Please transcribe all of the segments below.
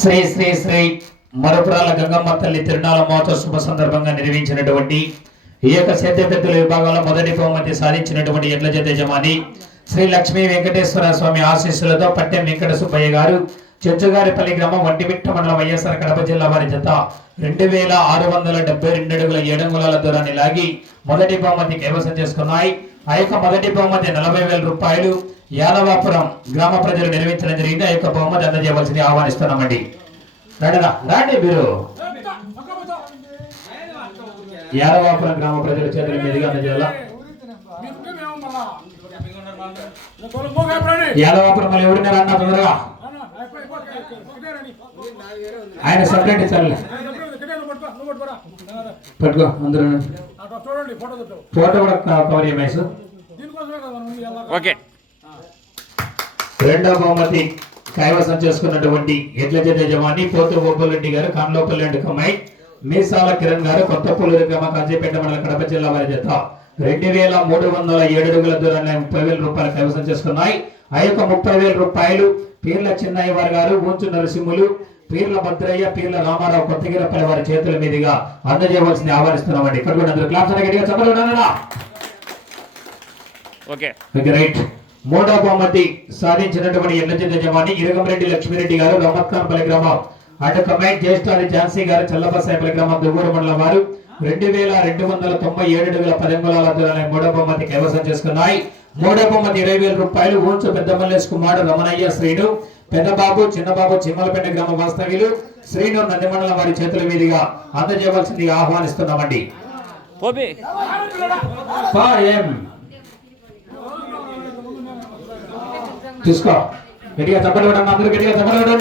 శ్రీ శ్రీ శ్రీ మరుపురాల గంగమ్మ తల్లి తిరునాళ మహోత్సవ శుభ సందర్భంగా నిర్వహించినటువంటి ఈ యొక్క సేద్యపెత్తుల విభాగంలో మొదటి బహుమతి సాధించినటువంటి ఎడ్ల జత యజమాని శ్రీ లక్ష్మీ వెంకటేశ్వర స్వామి ఆశీస్సులతో పట్టెం వెంకట సుబ్బయ్య గారు చెంచుగారిపల్లి గ్రామం వంటిమిట్ట మండలం వైఎస్ఆర్ కడప జిల్లా వారి జత 2672 అడుగుల 7 అంగుళాల దూరాన్ని లాగి మొదటి బహుమతి కైవసం చేసుకున్నాయి. ఆ యొక్క మొదటి బహుమతి 40,000 రూపాయలు యాదవాపురం గ్రామ ప్రజలు నిర్వహించడం జరిగింది. ఆ యొక్క బహుమతి అందజేయవలసింది ఆహ్వానిస్తున్నామండి. రాండి మీరు యాదవాపురం గ్రామ ప్రజల చేతుల మీదుగా అందజేయాల. యాదవాపురం మళ్ళీ ఎవరినారా అన్న తొందరగా ఆయన సపరేట్ ఇచ్చారు. పట్టుకో అందరూ ఫోటో కూడా కవర్ చేయమేసు. రెండవ బహుమతి కైవసం చేసుకున్నటువంటి ఎడ్ల జత యజమాని పోతు బొబ్బలరెడ్డి గారు, కాన్లోపల్లి అండ్ కమ్మాయి మీసాల కిరణ్ గారు, కొత్తపూలూరు గ్రామ కాజీపేట మండలం కడప జిల్లా వారి జత 2307 అడుగుల దూరాన్ని 30,000 రూపాయలు కైవసం చేసుకున్నాయి. ఆ యొక్క 30,000 రూపాయలు పీర్ల చిన్నయ్య వారి గారు, ఊంచు నరసింహులు, పీర్ల భద్రయ్య, పీర్ల రామారావు కొత్తగిరపల్లి వారి చేతుల మీదుగా అందజేయవలసింది ఆహ్వానిస్తున్నామండి. ఇక్కడ కూడా అందరూ క్లాస్ గట్టిగా చెప్పగలరా? Okay right. మూడవ బహుమతి సాధించినటువంటి ఎడ్ల జత యజమాని ఇరగంరెడ్డి లక్ష్మీరెడ్డి గారు, రమత్కాన్పల్లి గ్రామం అటు కమైట్ జ్యేష్ఠాది ఝాన్సీ గారు, చల్లపసాయపల్లి గ్రామం దువ్వూరు మండలం వారు 2297 అడుగుల 10 అంగుళాల దూరాన్ని మూడవ బహుమతి కైవసం చేసుకున్నాయి. మూడవ బహుమతి 20,000 రూపాయలు ఊంచు పెద్దమల్లేశ్ కుమారుడు రమణయ్య, శ్రీను పెద్దబాబు, చిన్నబాబు చిమ్మలపేట గ్రామ వాస్తవ్యులు శ్రీను నందిమండలం వారి చేతుల మీదుగా అందజేయవలసిందిగా ఆహ్వానిస్తున్నామండి. చూసుకో గట్టిగా చెప్పడం అందరూ గట్టిగా చెప్పడం.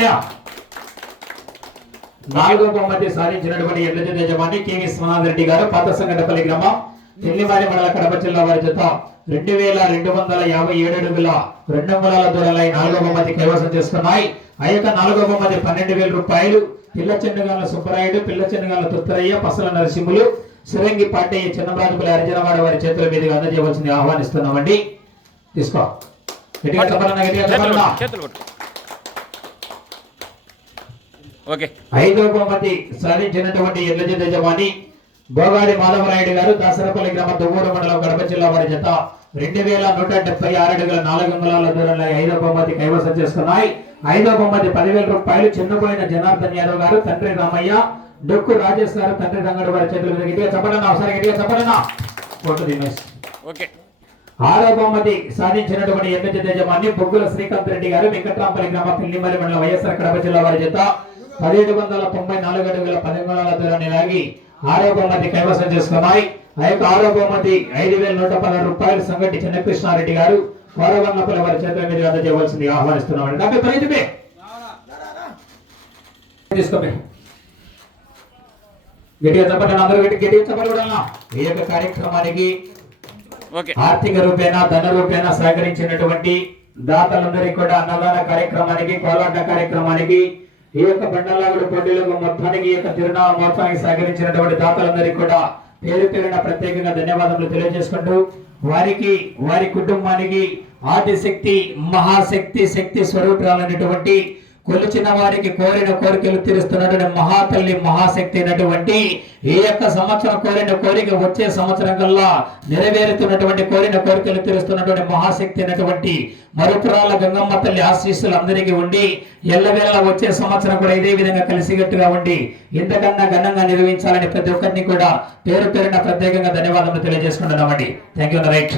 నాలుగో బహుమతి సాధించినటువంటి ఎడ్ల జత యజమాని కె విశ్వనాథ్ రెడ్డి గారు, పాత సంగటపల్లి గ్రామం తెల్లివారి మండల కడప జిల్లా వారి జత 2257 అడుగుల 2 అంగుళాల దూరాలై నాలుగో బహుమతి కైవసం చేసుకున్నాయి. ఆ యొక్క నాలుగో బహుమతి 12,000 రూపాయలు పిల్ల చెండుగాల సుబ్బరాయుడు, పిల్ల చెండుగాల తుత్తరయ్య, పసల నరసింహులు, సిరంగి పాటయ్య, చిన్నరాజుపల్లి అర్జునవాడ వారి చేతుల మీదుగా అందజేయవలసింది ఆహ్వానిస్తున్నామండి. తీసుకో గట్టిగా చెప్పాలన్నా గట్టిగా చెప్పాలన్నా. ఐదో బహుమతి సాధించినటువంటి ఎడ్ల జత యజమాని బోగాడి మాధవరాయుడు గారు, దాసరపల్లి గ్రామ దువ్వూరు మండలం కడప జిల్లా వారి జత 2176 అడుగుల 4 అంగుళాల దూరంలో ఐదో బహుమతి కైవసం చేసుకున్నాయి. ఐదో బహుమతి 10,000 రూపాయలు చిన్నపోయిన జనార్దన్ యాదవ్ గారు, తండ్రి రామయ్య, డొక్కు రాజేష్ గారు, తండ్రి రంగడు వారి చేతుల మీద గట్టిగా చెప్పడన్నా. ఒకసారి గట్టిగా చెప్పడన్నా. ఆరో బహుమతి సాధించినటువంటి ఎడ్ల జత యజమాని బొగ్గుల శ్రీకాంత్ రెడ్డి గారు, వెంకట్రాంపల్లి గ్రామ పిల్లిమరి మండలం వైఎస్ఆర్ కడప జిల్లా వారి జత 1794 అడుగుల 10 అంగుళాల దూరాన్ని లాగి ఆరో బహుమతి కైవసం చేసుకున్నాయి. ఆ యొక్క ఆరో బహుమతి 5,116 రూపాయలు సంగటి చిన్నకృష్ణారెడ్డి గారు, కోరవన్నపల్లి వారి చేతుల మీద అందజేయవలసింది ఆహ్వానిస్తున్నామండి. తీసుకోండి గట్టిగా చెప్పండి అందరూ గట్టిగా చెప్పండి కూడా. ఈ యొక్క కార్యక్రమానికి ఆర్థిక రూపేణ ధన రూపేణ సహకరించినటువంటి దాతలందరికీ కూడా అన్నదాన కార్యక్రమానికి, కోలాట కార్యక్రమానికి, ఈ యొక్క బండలాగుడు పోటీలకు మొత్తానికి, ఈ యొక్క తిరునాళ మహోత్సవానికి సహకరించినటువంటి దాతలందరికీ కూడా పేరు పేరున ప్రత్యేకంగా ధన్యవాదములు తెలియజేసుకుంటూ వారికి, వారి కుటుంబానికి ఆదిశక్తి మహాశక్తి శక్తి స్వరూపురాలైనటువంటి కొలిచిన వారికి కోరిన కోరికలు తీరుస్తున్నటువంటి మహాతల్లి మహాశక్తి అయినటువంటి ఈ యొక్క సంవత్సరం కోరిన కోరిక వచ్చే సంవత్సరం కల్లా నెరవేరుతున్నటువంటి కోరిన కోరికలు తీరుస్తున్నటువంటి మహాశక్తి అయినటువంటి మరుపురాల గంగమ్మ తల్లి ఆశీస్సులు అందరికీ ఉండి ఎల్లవేళ వచ్చే సంవత్సరం కూడా ఇదే విధంగా కలిసిగట్టుగా ఉండి ఇంతకన్నా ఘనంగా నిర్వహించాలని ప్రతి ఒక్కరిని కూడా పేరు పేరున ప్రత్యేకంగా ధన్యవాదాలు తెలియజేసుకుంటున్నామండి. Thank you. రైట్.